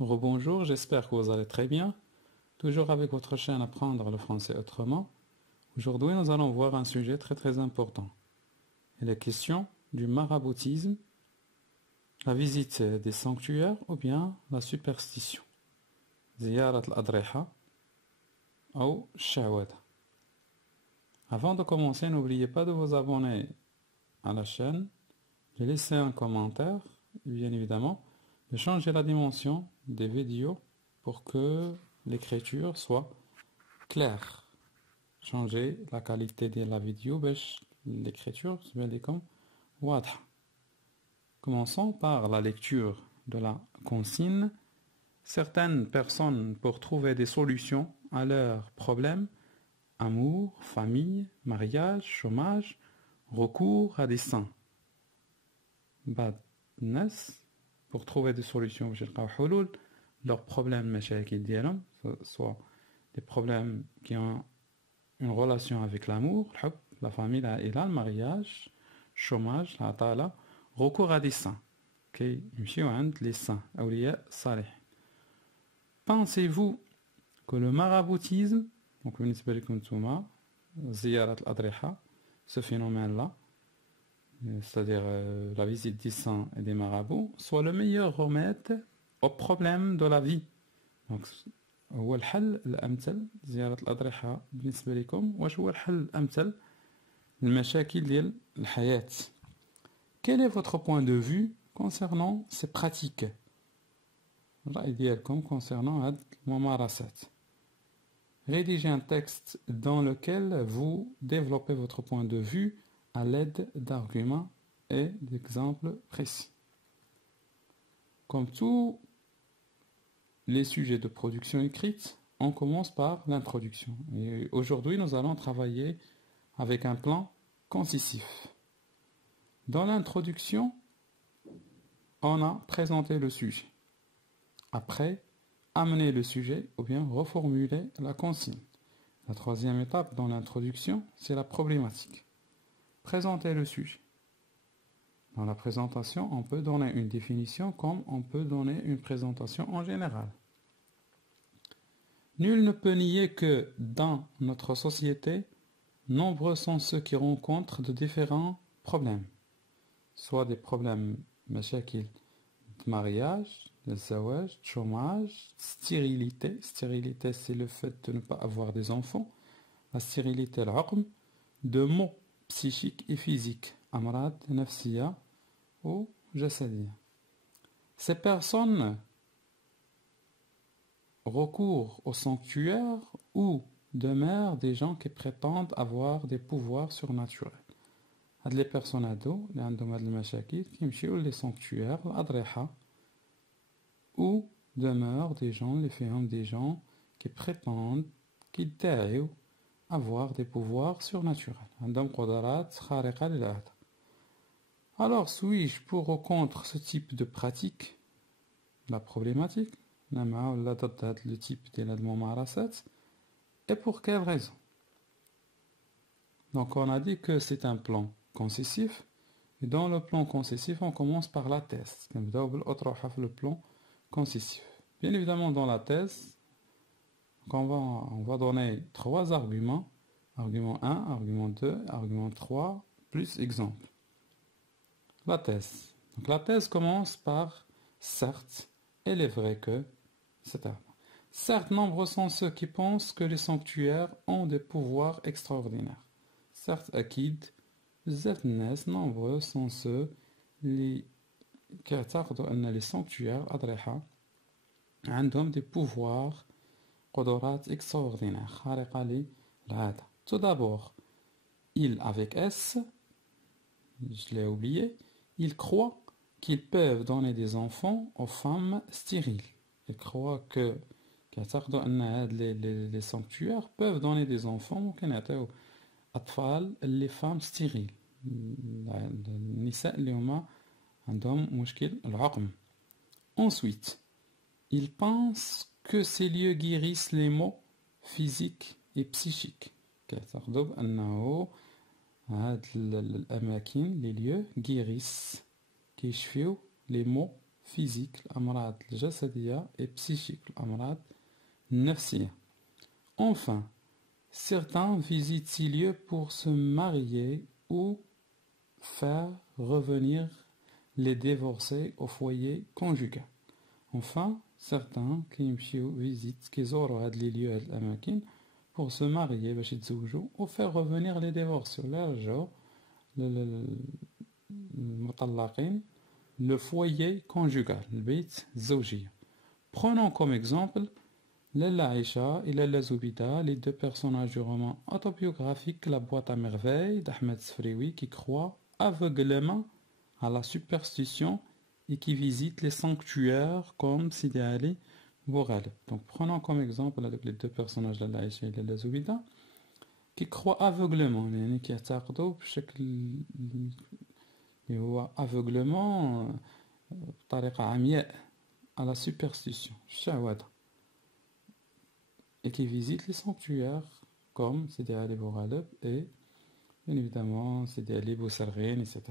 Rebonjour, j'espère que vous allez très bien. Toujours avec votre chaîne Apprendre le français autrement. Aujourd'hui, nous allons voir un sujet très important. Il est question du maraboutisme, la visite des sanctuaires ou bien la superstition. Ziyarat al-adriha ou shawada. Avant de commencer, n'oubliez pas de vous abonner à la chaîne, de laisser un commentaire, et bien évidemment, de changer la dimension des vidéos pour que l'écriture soit claire. Changer la qualité de la vidéo باش l'écriture soit comme واضحة. Commençons par la lecture de la consigne. Certaines personnes, pour trouver des solutions à leurs problèmes, amour, famille, mariage, chômage, recours à des saints. بعض الناس pour trouver des solutions باش يلقاو حلول leurs problèmes مشاكل ديالهم, soit des problèmes qui ont une relation avec l'amour, الحب, la famille, العائلة, le mariage, chômage, العطالة, recours à des saints كي يمشيو عند les saints, أولياء الصالحين. Pensez-vous que le maraboutisme, donc بالنسبة لكم نتوما زيارة الأضرحة, ce phénomène-là, c'est-à-dire la visite des saints et des marabouts, soit le meilleur remède aux problèmes de la vie. Donc, هو الحل الأمثل زيارة الأضرحة بالنسبة لكم. واش هو الحل الأمثل للمشاكل ديال الحياة؟ Quel est votre point de vue concernant ces pratiques? الرأي ديالكم concernant هاد الممارسات. Rédigez un texte dans lequel vous développez votre point de vue à l'aide d'arguments et d'exemples précis. Comme tous les sujets de production écrite, on commence par l'introduction. Et aujourd'hui, nous allons travailler avec un plan concisif. Dans l'introduction, on a présenté le sujet. Après, amener le sujet ou bien reformuler la consigne. La troisième étape dans l'introduction, c'est la problématique. Présenter le sujet. Dans la présentation, on peut donner une définition comme on peut donner une présentation en général. Nul ne peut nier que dans notre société, nombreux sont ceux qui rencontrent de différents problèmes. Soit des problèmes مشاكل de mariage, de zawaj, de chômage, stérilité. Stérilité, c'est le fait de ne pas avoir des enfants. La stérilité, العقم, de maux psychiques et physiques, أمراض نفسية ou جسدية. Ces personnes recourent au sanctuaire ou demeurent des gens qui prétendent avoir des pouvoirs surnaturels. هاد les personnes هادو اللي عندهم هاد المشاكل كيمشيو les sanctuaires, الأضرحة, où demeurent des gens, les femmes des gens qui prétendent, qui يدعوا avoir des pouvoirs surnaturels. عندهم قدرات خارقة للعادة. Alors, suis-je pour ou contre ce type de pratique? La problématique, le type de الممارسات, et pour quelle raison? Donc, on a dit que c'est un plan concisif, et dans le plan concisif, on commence par la thèse. Le plan concisif. Bien évidemment, dans la thèse, on va donner trois arguments. Argument 1, argument 2, argument 3, plus exemple. La thèse. Donc la thèse commence par certes, il est vrai que, etc. Certes, nombreux sont ceux qui pensent que les sanctuaires ont des pouvoirs extraordinaires. Certes, أكيد بزاف الناس nombreux sont ceux qui يعتقدوا أن les sanctuaires أضرحة عندهم des pouvoirs قدرات extraordinaires خارقة للعادة. Tout d'abord, ils avec S, je l'ai oublié, ils croient qu'ils peuvent donner des enfants aux femmes stériles. Ils croient que les sanctuaires peuvent donner des enfants أطفال les femmes stériles. النساء اللي هما عندهم مشكل العقم. Ensuite, ils pensent que ces lieux guérissent les maux physiques et psychiques. كيعتقدوا بأنه هاد الأماكن les lieux guérissent كيشفيو les maux physiques, الأمراض الجسدية et psychiques, الأمراض النفسية. Enfin, certains visitent ces lieux pour se marier ou faire revenir les divorcés au foyer conjugal. Enfin, certains qui visitent, qui زوروا هاد les lieux, هاد الأماكن pour se marier باش يتزوجوا ou faire revenir les divorcés ولا يرجعوا المطلقين le foyer conjugal, البيت الزوجية. Prenons comme exemple Lalla Aïcha et Lalla Zoubida, les deux personnages du roman autobiographique La boîte à merveilles d'Ahmed Sfrioui, qui croient aveuglément à la superstition et qui visitent les sanctuaires comme Sidi Ali Bourghaleb. Donc prenons comme exemple les deux personnages Lalla Aïcha et Lalla Zoubida qui croient aveuglément, qui يعتقدوا بشكل اللي هو aveuglément بطريقة عمياء à la superstition, الشعوذة. Et qui visitent les sanctuaires comme Sidi Ali Bourghaleb et bien évidemment Sidi Ali Boussarghin, etc.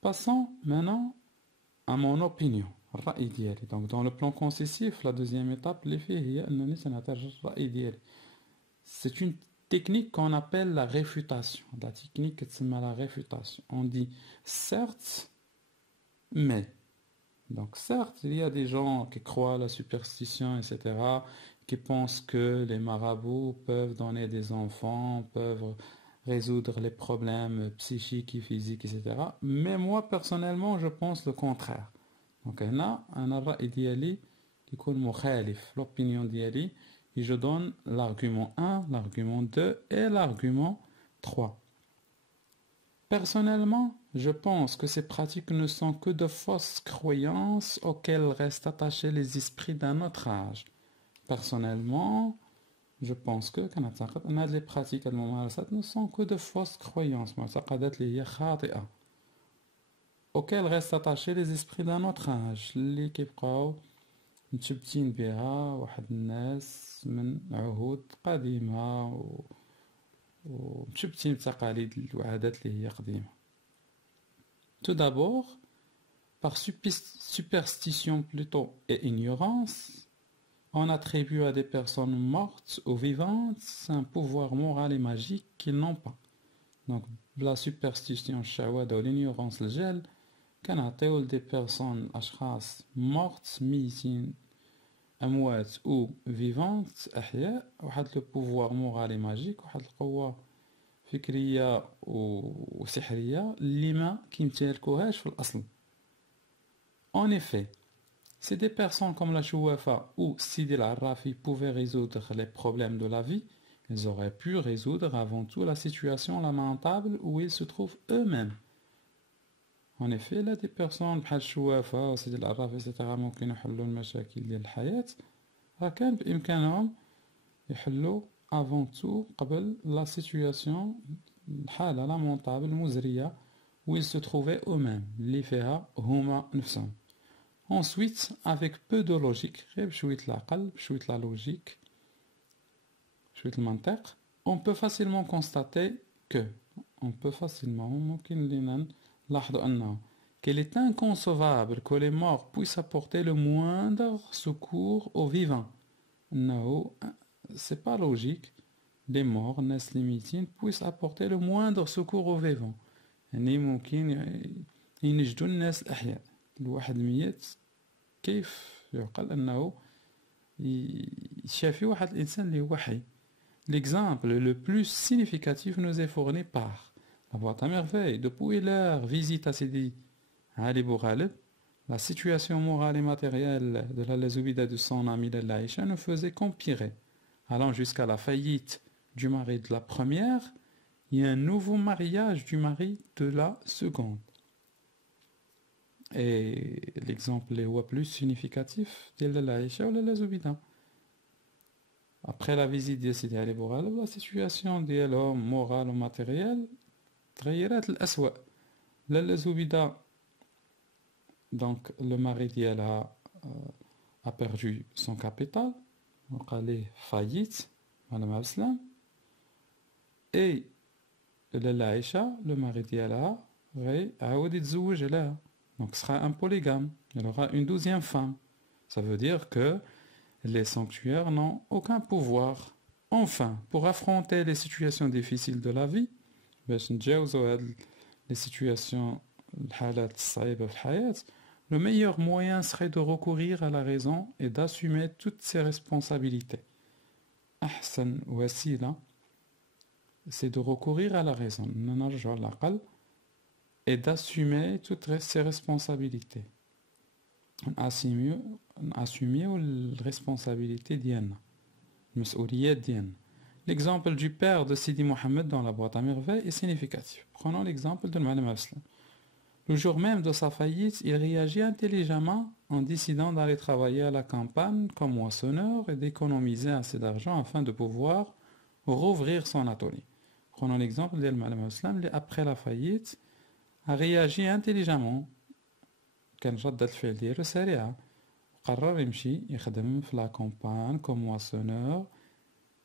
Passons maintenant à mon opinion, الرأي ديالي. Donc dans le plan concessif, la deuxième étape اللي فيه هي أنني سنعترج الرأي ديالي. C'est une technique qu'on appelle la réfutation. La technique qui s'appelle la réfutation. On dit certes, mais. Donc certes, il y a des gens qui croient à la superstition, etc., qui pensent que les marabouts peuvent donner des enfants, peuvent résoudre les problèmes psychiques et physiques, etc. Mais moi, personnellement, je pense le contraire. Donc, هنا أنا الرأي ديالي يكون مخالف l'opinion ديالي et je donne l'argument 1, l'argument 2 et l'argument 3. Personnellement, je pense que ces pratiques ne sont que de fausses croyances auxquelles restent attachés les esprits d'un autre âge. Personnellement, je pense que les pratiques ne sont que de fausses croyances auxquelles restent attachés les esprits d'un autre âge اللي كيبقاو متشبتين بها واحد الناس من عهود قديمة ومتشبتين بتقاليد وعادات اللي هي قديمة. Tout d'abord, par superstition plutôt et ignorance, on attribue à des personnes mortes ou vivantes un pouvoir moral et magique qu'ils n'ont pas. Donc, la superstition الشعوذة ou l'ignorance الجهل كنعطيو des personnes أشخاص mortes ميتين أموات ou vivantes أحياء واحد le pouvoir moral et magique واحد القوة فكرية وسحرية اللي ما كيمتلكوهاش في الأصل. En effet, si des personnes comme la Chouafa ou Sidi al-Arrafi pouvaient résoudre les problèmes de la vie, ils auraient pu résoudre avant tout la situation lamentable où ils se trouvent eux-mêmes. En effet, là, des personnes بحال Chouafa ou Sidi al-Arrafi, etc. ممكن يحلوا المشاكل ديال الحياة، كان بإمكانهم يحلوا avant tout قبل la situation الحالة lamentable المزرية où ils se trouvaient eux-mêmes اللي فيها هما نفسهم. Ensuite, avec peu de logique, la logique, on peut facilement constater qu'il est inconcevable que les morts puissent apporter le moindre secours aux vivants. Non, c'est pas logique. Les morts, les limitines, puissent apporter le moindre secours aux vivants. ينجدوا الناس الأحياء الواحد ميت كيف يعقل أنه يشافي واحد الإنسان اللي هو حي. L'exemple le plus significatif nous est fourni par La boîte à merveilles. Depuis leur visite à Sidi Ali Bourghaleb, la situation morale et matérielle de la Zoubida de son ami Lalla Aïcha ne faisait qu'empirer, allant jusqu'à la faillite du mari de la première et un nouveau mariage du mari de la seconde. Et l'exemple le plus significatif de Lalla Aïcha ou Lalla Zoubida. Après la visite de Sidi Ali Bourghaleb, la situation de l'homme moral ou matériel تغيرت الأسوأ. Lalla Zoubida, donc le mari d'elle a perdu son capital, donc elle est faillite, Madame Abslam, et Lalla Aïcha, le mari d'elle عاود يتزوج لها. Donc ce sera un polygame. Il aura une 12e femme. Ça veut dire que les sanctuaires n'ont aucun pouvoir. Enfin, pour affronter les situations difficiles de la vie, les situations le meilleur moyen serait de recourir à la raison et d'assumer toutes ses responsabilités. أحسن وسيلة, c'est de recourir à la raison et d'assumer toutes ses responsabilités. Assumer les responsabilités ديالنا, المسؤوليات ديالنا. L'exemple du père de Sidi Mohamed dans la boîte à merveilles est significatif. Prenons l'exemple de Ma'alem Aslam. Le jour même de sa faillite, il réagit intelligemment en décidant d'aller travailler à la campagne comme moissonneur et d'économiser assez d'argent afin de pouvoir rouvrir son atelier. Prenons l'exemple de Ma'alem Aslam, après la faillite, a réagi intelligemment. كان ردة الفعل ديالو سريعة. قرر يمشي يخدم في la campagne comme moissonneur.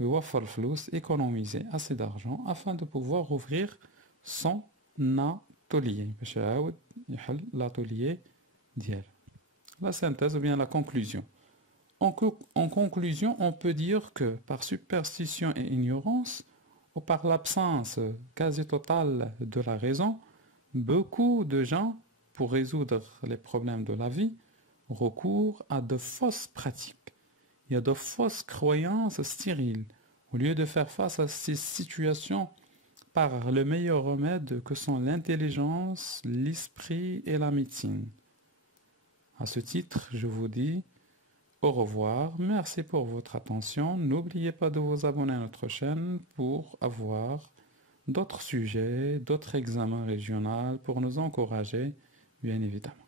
يوفر الفلوس, économiser assez d'argent afin de pouvoir ouvrir son atelier. باش يعاود يحل l'atelier ديالو. La synthèse ou bien la conclusion. En conclusion, on peut dire que par superstition et ignorance, ou par l'absence quasi totale de la raison, beaucoup de gens, pour résoudre les problèmes de la vie, recourent à de fausses pratiques. Il y a de fausses croyances stériles, au lieu de faire face à ces situations par le meilleur remède que sont l'intelligence, l'esprit et la médecine. À ce titre, je vous dis au revoir, merci pour votre attention. N'oubliez pas de vous abonner à notre chaîne pour avoir d'autres sujets, d'autres examens régionaux pour nous encourager, bien évidemment.